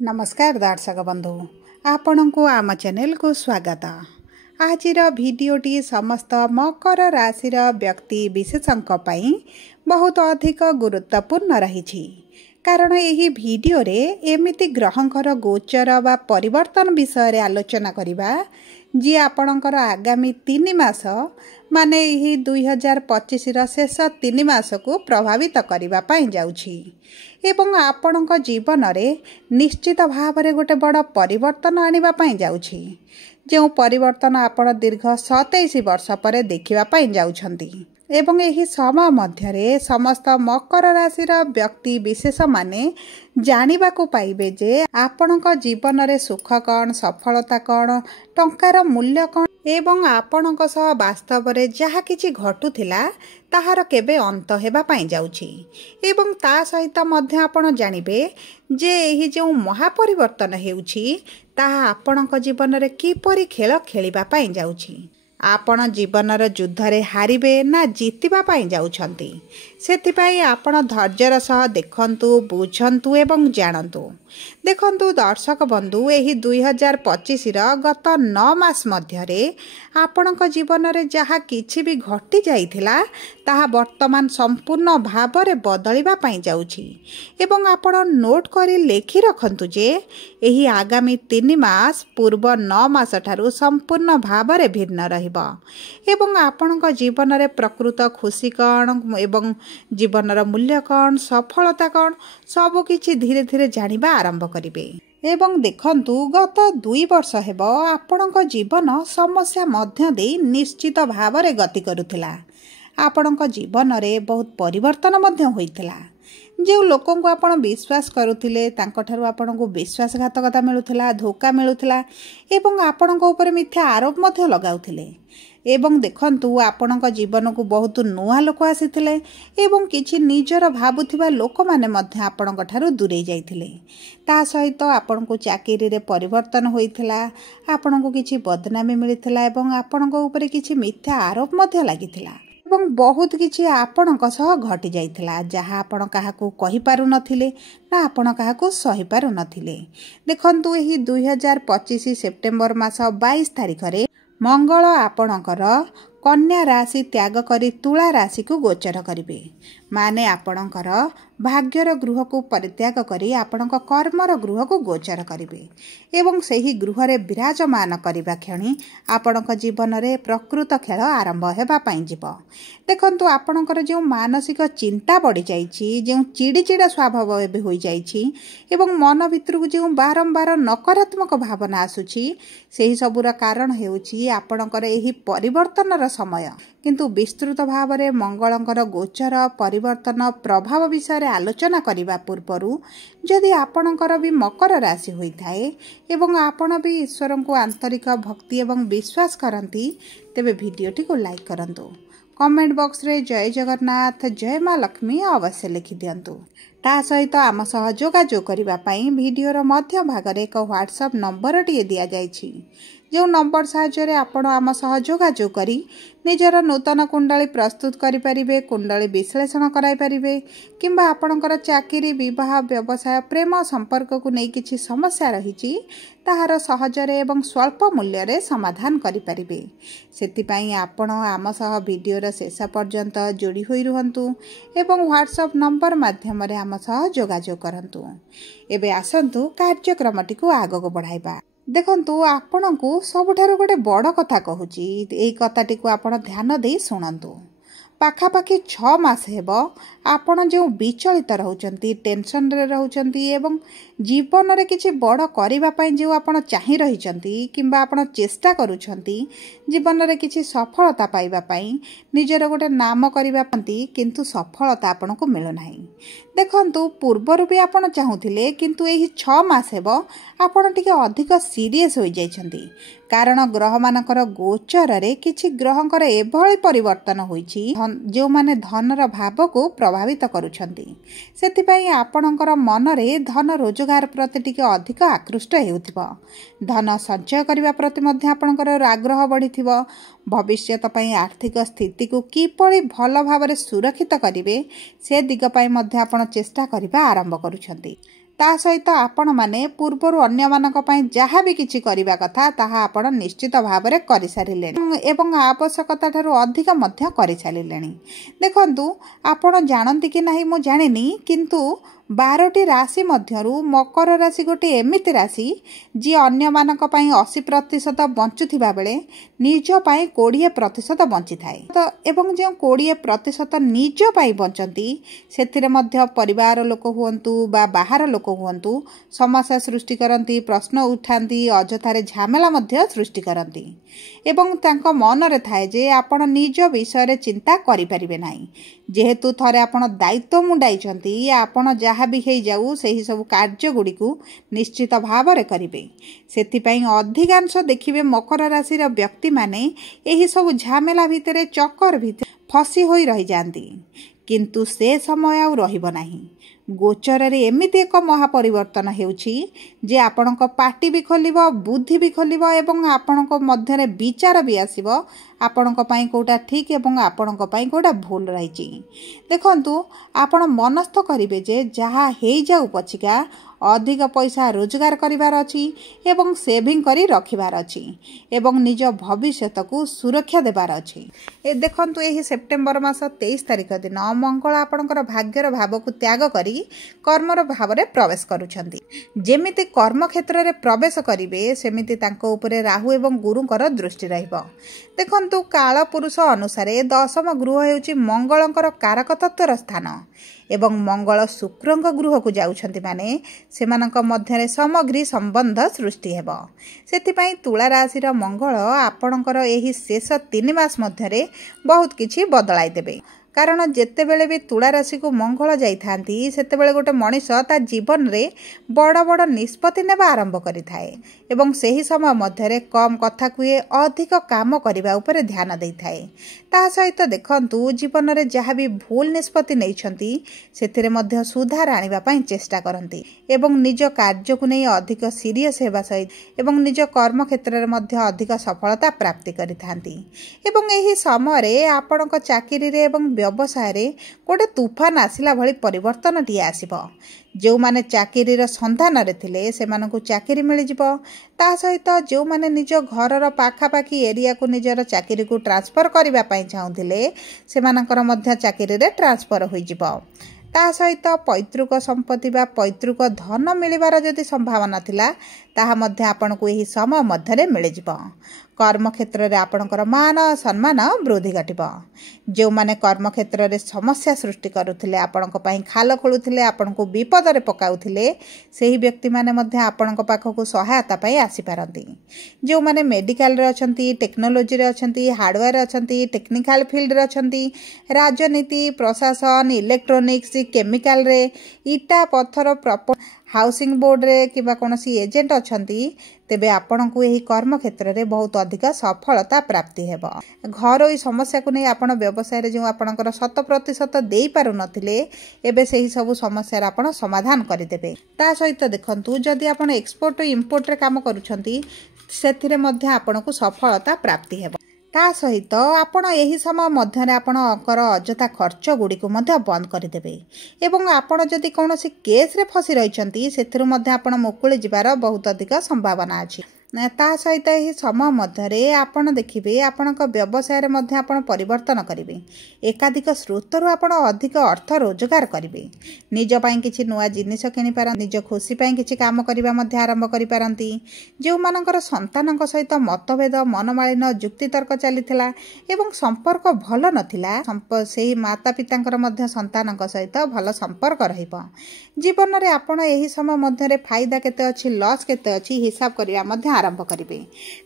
नमस्कार दर्शक बंधु आपण को आम चैनल को स्वागत। आज भिडटी समस्त मकर राशि व्यक्ति विशेषों बहुत अधिक गुरुत्वपूर्ण रही कारण यही भिडियो रे एमिति ग्रहंकर गोचर व परिवर्तन विषय आलोचना करिबा जी आपणकर आगामी 3 मास माने यही 2025 शेष 3 मास को प्रभावित करने पाई जाउछि एवं आपणक जीवन रे निश्चित भाव रे गोटे बड़ परिवर्तन आनिबा पाई जाउछि जो परिवर्तन आपण दीर्घ 27 वर्ष पर देखिबा पाई जाउछंती एवं यही समय मध्य समस्त मकर राशि व्यक्ति विशेष माने जानिबा को पाइबे जे आपणक जीवन रे सुख कौन सफलता कौन टंकार मूल्य कौन एवं आपणक सह वास्तव रे जहा किछि घटुथिला ताहार केबे अंत हेबा पाई जाउछि एवं ता सहित मध्य आपण जानिबे जे एही जो महापरिवर्तन हेउछि ताहा आपणक जीवन रे किपरि खेल खेलिबा पाई जाउछि आपण जीवन युद्ध रे हारिबे ना जीतिबा पाई जाउछंती सेथिपाई आपण धैर्यर सह देखंतु बुझंतु एवं जानंतु देखंतु दर्शक बंधु एही 2025 गत 9 मास मध्यरे आपणक जीवन रे जहा किछि भी घटी जाइथिला ताहा वर्तमान संपूर्ण भाव रे बदलिबा पाई जाउछि एवं आपण नोट करी लेखि रखंतु जे एही आगामी 3 मास पूर्व 9 मास ठारू संपूर्ण भाव रे भिन्न रहिबा एवं आपणक जीवन रे प्रकृत खुशी कौन एवं जीवनर मूल्य कौन सफलता कौन सब किछि धीरे धीरे जानिबा आरंभ करिवे एवं देखंतु गत 2 वर्ष हेबो आपणक जीवन समस्या मध्य दे निश्चित भाव रे गति करुथिला आपणक जीवन रे बहुत परिवर्तन मध्य होइथिला जो लोक को आपण विश्वास करुथिले तांको ठारू आपण को विश्वासघातकता मिलुथिला धोखा मिलुथिला एवं आपण को ऊपर मिथ्या आरोप मध्य लगाउथिले एवं देखंतु आपणक जीवन को बहुत नुआ लोक आसीथिले एवं किछि निजर भाबुथिबा लोक माने मध्य आपणक ठारू दूरे जाइथिले ता सहित आपण को चाकरी रे परिवर्तन होइथिला आपण को किछि बदनामी मिलिथिला एवं आपणक ऊपर किछि मिथ्या आरोप मध्य लागिथिला एवं बहुत किछि आपणक सह घटी जाइथिला जहा आपण काहाकू कहि पारु नथिले ना आपण काहाकू सहि पारु नथिले देखंतु एही 2025 सेप्टेम्बर मास 22 तारिख रे मंगल आपणकर कन्या राशि त्याग करी तुला राशि को गोचर करिवे माने आपणकर भाग्यर गृह को परित्याग करी आपणक कर्मर गृह को गोचर करिवे एवं सही गृह रे विराजमान करिबा क्षणी आपणक जीवन रे प्रकृत खेल आरंभ हेबा पाई जिवो देखंतु आपणकर जो मानसिक चिंता बढ़ी जाइछि जो चिड़चिड़ा स्वभाव एबे होई जाइछि एवं मन भितर को जो बारंबार नकारात्मक भावना आसुछि सेही सबुर कारण हेउछि आपणकर एही परिवर्तनर समय किंतु विस्तृत भाव में मंगलंकर गोचर परिवर्तन प्रभाव विषय आलोचना करने पूर्वरु जदि आपणकर भी मकर राशि होइथाए एवं आपण भी ईश्वर को आंतरिक भक्ति एवं विश्वास करती तेबे भिडियोटी को लाइक करंतु कमेंट बॉक्स रे जय जगन्नाथ जय माँ लक्ष्मी अवश्य लिखि दियंतु ता सहित आम सह जोगाजोग करबा पई भिडियोर मध्य भाग रे एक व्हाट्सएप नंबर टी दिया जायछि जो नंबर साहाय्य आपण आम सह जोगाजोग करी निजर नूतन कुंडली प्रस्तुत करि परिबे कुंडली विश्लेषण कराई परिबे किंबा आपणकर चाकरी विवाह व्यवसाय प्रेम संपर्क को नहीं किछि समस्या रहिछि ताहार सहजरे एवं स्वल्प मूल्य रे समाधान करि परिबे सेतिपई आपण आम सह भिडियोर शेष पर्यंत जोड़ी होई रुहंतु एवं व्हाट्सएप नंबर माध्यम रे आम सह जोगाजोग करंतु एबे आसंतु कार्यक्रमटी को आगको बढ़ाइबा देखंतु आपणकू सबुठारु गोटे बड़ कथा कहूची एई कथाटी को आपण ध्यान दे सुनंतु पाखापाखि 6 मास हेबो आपण जो विचलित रहउचंती टेंशन रे रहउचंती एवं जीवन रे किछि बड़ करिबा पई जो आपण चाहि रहिचंती किंबा आपण चेष्टा करूचंती जीवन रे किछि सफलता पाइबा पई निजर गोटे नाम करिबा पंती किंतु सफलता आपण को मिलु नाही देखंतु पूर्वर भी आपण चाहुथिले किंतु एही 6 मास हेबो आपण टिके अधिक सीरियस होई जाइछंती कारण ग्रह मानकर गोचर रे किछि ग्रहंकर एभଳି परिवर्तन होईछि जो माने धनर भाव को प्रभावित करूछंती सेतिपई आपणकर मन रे धन रोजगार प्रति टिके अधिक आकृष्ट हेउथिबो धन संचय करिबा प्रति मध्ये आपणकर आग्रह बढ़िथिबो भविष्यत पई आर्थिक स्थिति को किपरि भल भाव रे सुरक्षित करिवे से दिग पई मध्ये आपण चेष्टा करिबा आरंभ करूछंती ता सहित आपण माने पूर्वर अन्यमानक पई जहाँ भी किछि करिबा कथा ताहा आपण निश्चित भाव में करि सारिलेनी एवं आवश्यकता ठारू अधिक मध्य करि सारिलेनी। देखंतु आपण जानନ୍ତି कि नाही मु जानिनी, किंतु 12टी राशि मध्यरु मकर राशि गोटे एमिति राशि जी अन्य मानक पई 80% बंचुथिबा बेले निज पई 20% बंची थाए। तो एवं जो 20% निज पई बंचंती सेथिरे मध्य परिवार लोक हुअंतु बा बाहर लोक हुअंतु समस्या सृष्टि करंती, प्रश्न उठांती, अजथारे झमेला मध्य सृष्टि करंती एवं तांको मन रे थाए जे आपण निज विषय रे चिंता करि परिबे नाही। जेहेतु थरे आपण दायित्व मुंडाइछंती आपण जहाँ भी हो जाऊ सही सब कार्य गुड़ी को निश्चित भाव में करेंगे। से अधिकांश देखिए मकर राशि व्यक्ति माने यही सब झमेला भितर चक्कर भितर फसी हो रही जाती, किंतु से समय आउ रहिबो नाही। गोचर रे एमिति एक महापरिवर्तन हेउछि जे आपणक पार्टी भी खोलिबो, बुद्धि भी खोलिबो एवं आपणक मध्य रे विचार भी आसीबो आपणक पई कोटा ठीक एवं आपणक पई कोटा भूल रहिछि। देखंतु आपण मनस्थ करिवे जे जहा हेइ जाऊ पछिका अधिक पैसा रोजगार करिवार अछि एवं सेविंग करी रखिबार अछि एवं निज भविष्यत को सुरक्षा देबार अछि। ए देखंतु एही सेप्टेम्बर मास 23 तारिख दिन मंगल आपणकर भाग्यर भाव को त्याग करी कर्मर भाव रे प्रवेश करूछंती। जेमिति कर्म क्षेत्र रे प्रवेश करिवे सेमिति तांको उपरे राहु एवं गुरुकर दृष्टि रहिबो। देखंतु काल पुरुष अनुसार 10म गृह हेउची मंगलंकर कारक तत्वर स्थान एवं मंगल शुक्रंग गृह को जाउछंती माने सेमानक मध्यरे सामग्री संबंध सृष्टि हेबो। सेतिपई तुला राशि रो मंगल आपणकर एही शेष 3 मास मध्यरे बहुत किछि बदलाई देबे। कारण जेते बेले भी तुला राशि को मंगल जाइथांती सेते बेले गोटे मनीष ता जीवन रे बड़ बड़ निष्पत्ति नेबा आरंभ करि थाए एवं सही समय मध्यरे कम कथा कुए अधिक काम करिबा उपरे ध्यान देइ थाए। ता सहित देखंतु जीवन रे जहाँ भी भूल निष्पत्ति नैछंती सेथिरे मध्य सुधार आनिबा पई चेष्टा करंती एवं निज कार्य को नै अधिक सीरियस हेबा सहित एवं निज कर्म क्षेत्र रे मध्य अधिक सफलता प्राप्ति करिथांती एवं एही समय रे आपणक चाकरी रे एवं व्यवसाय रे गोटे तूफान आसिला भली परिवर्तन टी आसीबो। जो माने चाकरी रो संधान रे थिले सेमानकु चाकरी मिलि जिवो। ता सहित जो माने निज घरर पाखापाखी एरिया को निजर चाकरी को ट्रांसफर करबा पई चाहुथिले सेमानकर मध्य चाकरी रे ट्रांसफर होई जिवो। ता सहित पैतृक संपत्ति बा पैतृक धन मिलिबार जदि संभावना थिला ताहा मध्य आपनकु एही समय मध्यरे मिलि जिवो। कर्म क्षेत्र रे आपनकर मान सम्मान वृद्धि घटिबो। जो माने कर्म क्षेत्र रे समस्या सृष्टि करुथिले आपनक पई खाल खोलुथिले आपनकु विपद रे पकाउथिले सेही व्यक्ति माने मध्य आपनक पाखकु सहायता पई आसी पारंती। जो माने मेडिकल रे अछंती, टेक्नोलॉजी रे अछंती, हार्डवेयर रे अछंती, टेक्निकल फील्ड रे अछंती, राजनीति, प्रशासन, इलेक्ट्रोनिक्स, केमिकल रे, इटा पत्थर, प्रॉपर्टी, हाउसिंग बोर्ड रे किबा कोनोसी एजेंट अछंती तेबे आपनकु एही कर्म क्षेत्र रे बहुत अधिक सफलता प्राप्ति हेबो। घरोई समस्या को नै आपण व्यवसाय रे जो आपनकर 100% देई पारु नथिले एबे सेही सब समस्या रे आपण समाधान करि देबे। ता सहित देखंतु जदि आपण एक्सपोर्ट इंपोर्ट रे काम करूछंती सेथिरे मध्य आपनकु सफलता प्राप्ति हेबो। ता सहित आपण एही समय मध्यरे आपण अकर अजथा खर्च गुडी को मध्य बंद करि देबे एवं आपण जदि कोनोसी केस रे फसी रहिछंती सेथिरु मध्य आपण मुकुळी जिबार बहुत अधिक संभावना अछि। ता सहित एही समय मध्यरे आपण देखिबे आपणक व्यवसाय रे मध्य आपण परिवर्तन करिवे। एकाधिक स्रोतरु आपण अधिक अर्थ रोजगार करिवे। निज पई किछि नुवा जिनिस किनि पारन, निज खुशी पई किछि काम करिबा मध्य आरंभ करि पारंती। जो मानकर संतानक सहित मतभेद मनमालिन युक्ति तर्क चलिथिला एवं संपर्क भल नथिला सेही माता पितांकर मध्य संतानक सहित भल संपर्क रहिबो। जीवन रे आपण एही समय मध्यरे फायदा केते अछि, लॉस केते अछि हिसाब करिया मध्य आरंभ करिवे।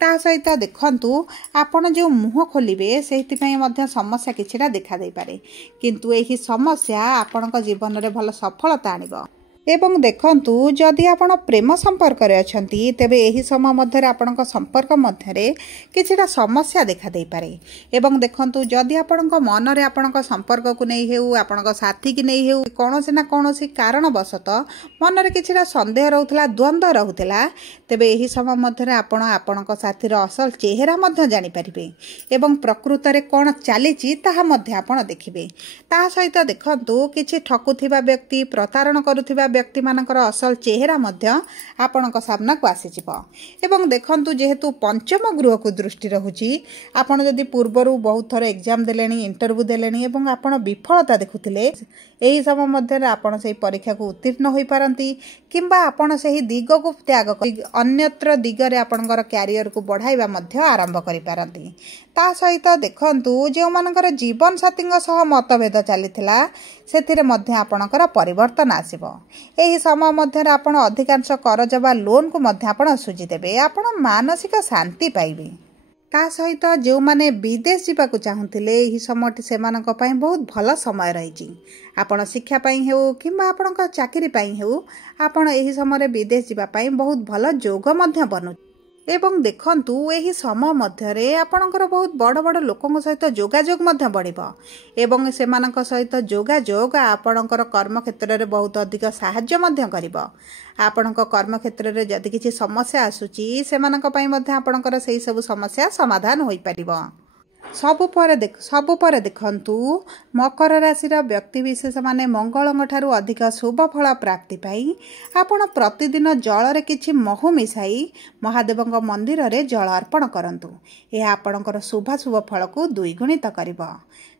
ता सहित देखंतु आपण जो मुह खोलिवे सेहिति पई मध्य समस्या किछिरा देखा देई पारे, किंतु एही समस्या आपणक जीवन रे भल सफलता आनिबो। एवं देखंतु जदि आपण प्रेम संपर्क रे अछंती तेबे एही समय मध्यरे आपणक संपर्क मध्यरे किछिटा समस्या देखा देई पारे। एवं देखंतु जदि आपणक मन रे आपणक संपर्क को नै हेउ, आपणक साथी की नै हेउ, कोनोसी ना कोनोसी कारण बसत मन रे किछिटा संदेह रहउतला, द्वंद्व रहउतला, तेबे एही समय मध्यरे आपण आपणक साथी रो असल चेहरा मध्य जानि परिबे एवं प्रकृत रे कोन चालिछि ताहा मध्य आपण देखिबे। ता सहित देखंतु किछि ठकुथिबा व्यक्ति, प्रतारण करुथिबा व्यक्ति मानकर असल चेहरा मध्य आपणक सामना को आसीजिव। एवं देखंतु जेहेतु पंचम गृह को दृष्टि रहुची आपण जदि पूर्वरु बहुत थर एग्जाम देलेनी इंटरव्यू देलेनी एवं आपण विफलता देखुथिले एही समय मध्य आपण सेही परीक्षा को उत्तीर्ण होई पारंती किंबा आपण सेही दिग को त्याग कर अन्यत्र दिगरे आपणकर कैरियर को बढ़ाइबा मध्य आरंभ करि पारंती। ता सहित देखंतु जे मानकर जीवन साथी सह मतभेद चलीथिला सेथिरे मध्य आपणकर परिवर्तन आसीबो। एही समय मध्य आपण अधिकांश करज बा लोन को मध्य आपण सुझी देबे आपण मानसिक शांति पाइबे। ता सहित जो माने विदेश जावाक चाहूले यही समय से बहुत भल समय रही आपण शिक्षा हेउ किंबा आपण चाकरी हेउ आपण यही समय विदेश जावाई बहुत भल जोग बनू। एवं देखंतु एही समय मध्यरे आपणकर बहुत बड़ बड़ लोकंक सहित जोगाजोग मध्य बढ़िबो एवं सेमानक सहित जोगाजोग आपणकर कर्म क्षेत्र रे बहुत अधिक सहाय्य मध्य करिवो। आपणक कर्म क्षेत्र रे जदि किछि समस्या आसुची सेमानक पई मध्य आपणकर सेही सब समस्या समाधान होई परिबो। सबु पर देखंतु मकर राशि व्यक्ति विशेष माने मंगल ठारू अधिक शुभ फल प्राप्ति पाई आपण प्रतिदिन जल रे किछि महु मिसाई महादेव मंदिर रे जल अर्पण करंतु। यह आपणकर शुभ फल को द्विगुणित करिवो।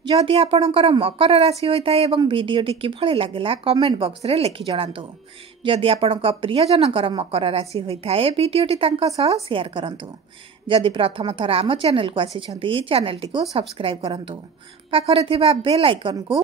जदि आपणकर मकर राशि होता एवं वीडियोटी किभली लागला कमेंट बॉक्स रे लिखि जणांतु। जदि आपणक प्रियजनकर मकर राशि होता है वीडियोटी तांका सह शेयर करंतु। जदि प्रथम थर आम चैनल को आसी चैनल टी को सब्सक्राइब करंतु। पाखरे थिबा बेल आइकन को